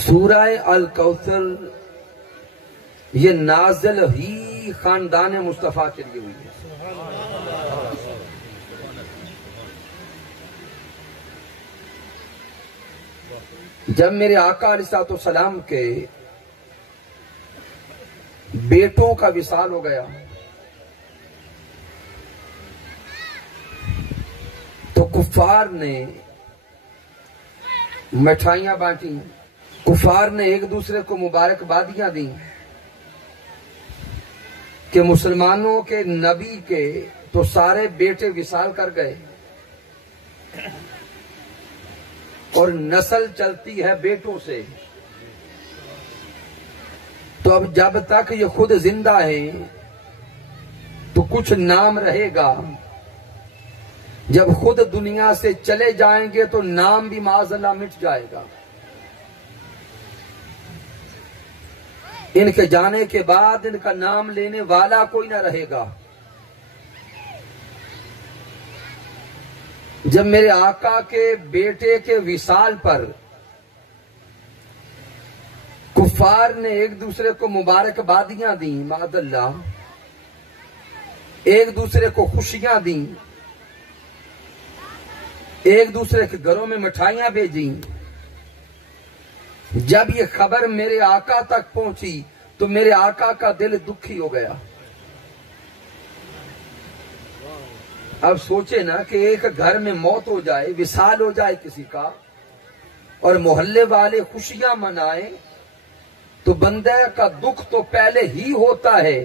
सूरह अल कौसर ये नाज़िल ही खानदान मुस्तफ़ा के लिए हुई है। जब मेरे आका अलैहिस्सलाम के बेटों का विसाल हो गया तो कुफार ने मिठाइयां बांटी, कुफार ने एक दूसरे को मुबारकबादियां दी कि मुसलमानों के नबी के तो सारे बेटे विसाल कर गए और नस्ल चलती है बेटों से। तो अब जब तक ये खुद जिंदा है तो कुछ नाम रहेगा, जब खुद दुनिया से चले जाएंगे तो नाम भी माज़अल्लाह मिट जाएगा। इनके जाने के बाद इनका नाम लेने वाला कोई ना रहेगा। जब मेरे आका के बेटे के विसाल पर कुफार ने एक दूसरे को मुबारकबादियां दी, माज़अल्लाह एक दूसरे को खुशियां दी, एक दूसरे के घरों में मिठाइयां भेजी, जब ये खबर मेरे आका तक पहुंची तो मेरे आका का दिल दुखी हो गया। अब सोचे ना कि एक घर में मौत हो जाए, विसाल हो जाए किसी का और मोहल्ले वाले खुशियां मनाएं तो बंदे का दुख तो पहले ही होता है,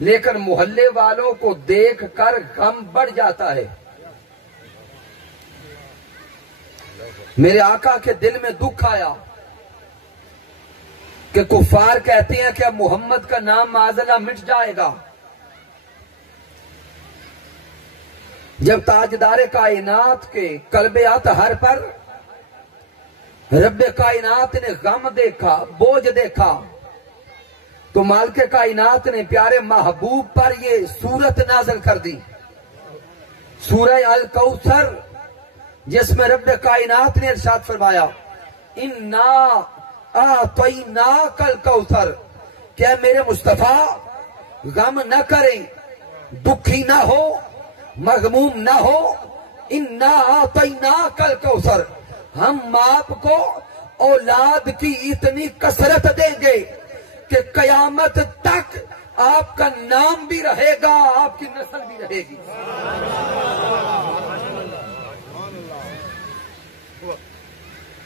लेकिन मोहल्ले वालों को देख कर गम बढ़ जाता है। मेरे आका के दिल में दुख आया कि कुफार कहते हैं कि अब मोहम्मद का नाम माज़अल्लाह मिट जाएगा। जब ताजदार कायनात के कल्बे अतहर पर रब्बे कायनात ने गम देखा, बोझ देखा, तो मालिक कायनात ने प्यारे महबूब पर ये सूरत नाज़िल कर दी, सूरह अल कौसर, जिसमें रब्बे कायनात ने इरशाद फरमाया इन्ना आतैना कल कौसर, क्या मेरे मुस्तफा गम न करें, दुखी ना हो, मगमूम ना हो। इन्ना आतैना कल कौसर, हम आपको औलाद की इतनी कसरत देंगे कि कयामत तक आपका नाम भी रहेगा, आपकी नस्ल भी रहेगी।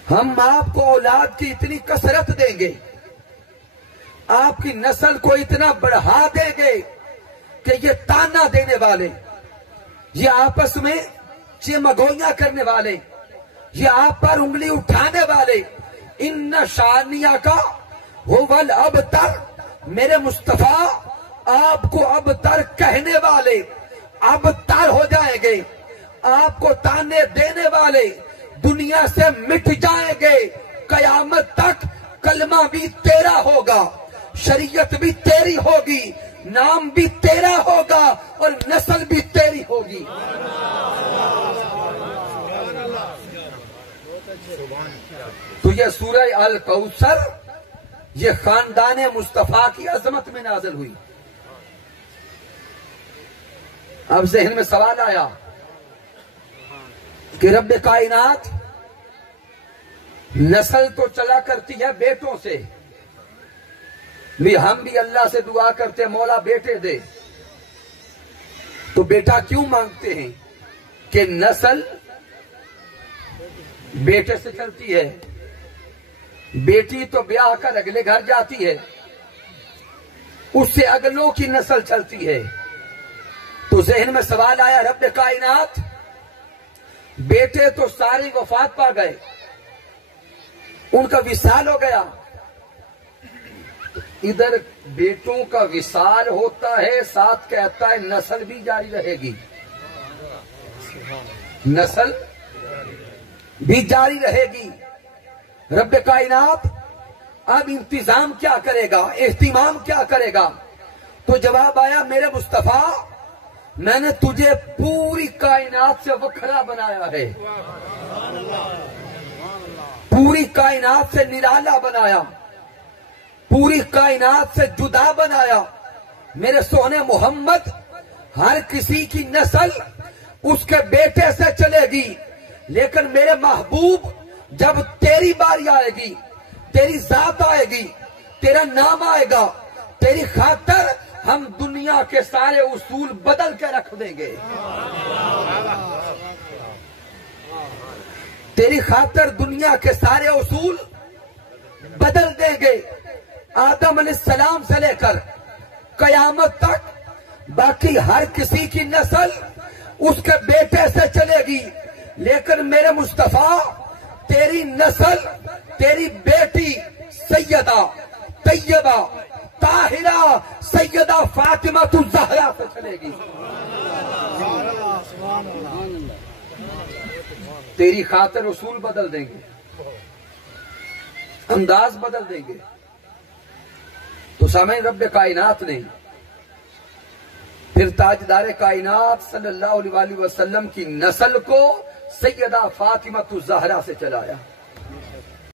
हम आपको औलाद की इतनी कसरत देंगे, आपकी नस्ल को इतना बढ़ा देंगे कि ये ताना देने वाले, ये आपस में चिमगोइयां करने वाले, ये आप पर उंगली उठाने वाले, इन नशानिया का हुवल अबतर, मेरे मुस्तफा आपको अबतर कहने वाले अबतर हो जाएंगे, आपको ताने देने वाले दुनिया से मिट जाएंगे। कयामत तक कलमा भी तेरा होगा, शरीयत भी तेरी होगी, नाम भी तेरा होगा और नस्ल भी तेरी होगी। तो यह सूरह अल कौसर ये खानदान मुस्तफा की अजमत में नाज़िल हुई। अब ज़हन में सवाल आया कि रब्बे कायनात नस्ल तो चला करती है बेटों से, भी हम भी अल्लाह से दुआ करते मौला बेटे दे, तो बेटा क्यों मांगते हैं कि नस्ल बेटे से चलती है, बेटी तो ब्याह कर अगले घर जाती है, उससे अगलों की नस्ल चलती है। तो ज़हन में सवाल आया, रब्बे कायनात बेटे तो सारी वफात पा गए, उनका विसाल हो गया, इधर बेटों का विसाल होता है, साथ कहता है नस्ल भी जारी रहेगी, नस्ल भी जारी रहेगी। रब्बे कायनात अब इंतजाम क्या करेगा, एहतिमाम क्या करेगा? तो जवाब आया, मेरे मुस्तफा मैंने तुझे पूरी कायनात से वखरा बनाया है, पूरी कायनात से निराला बनाया, पूरी कायनात से जुदा बनाया। मेरे सोने मोहम्मद, हर किसी की नस्ल उसके बेटे से चलेगी, लेकिन मेरे महबूब जब तेरी बारी आएगी, तेरी जात आएगी, तेरा नाम आएगा, तेरी खातर हम दुनिया के सारे उसूल बदल के रख देंगे। तेरी खातर दुनिया के सारे उसूल बदल देंगे। आदम अलैहिस्सलाम से लेकर कयामत तक बाकी हर किसी की नस्ल उसके बेटे से चलेगी, लेकिन मेरे मुस्तफा तेरी नस्ल, तेरी बेटी सैयदा तैयबा ताहिरा सैयदा फातिमा तु ज़हरा से चलेगी। तेरी खातिर उसूल बदल देंगे, अंदाज बदल देंगे। तो सामने रब्बे कायनात ने फिर ताजदारे कायनात सल्लल्लाहु अलैहि वसल्लम की नस्ल को सैयदा फातिमा तु ज़हरा से चलाया।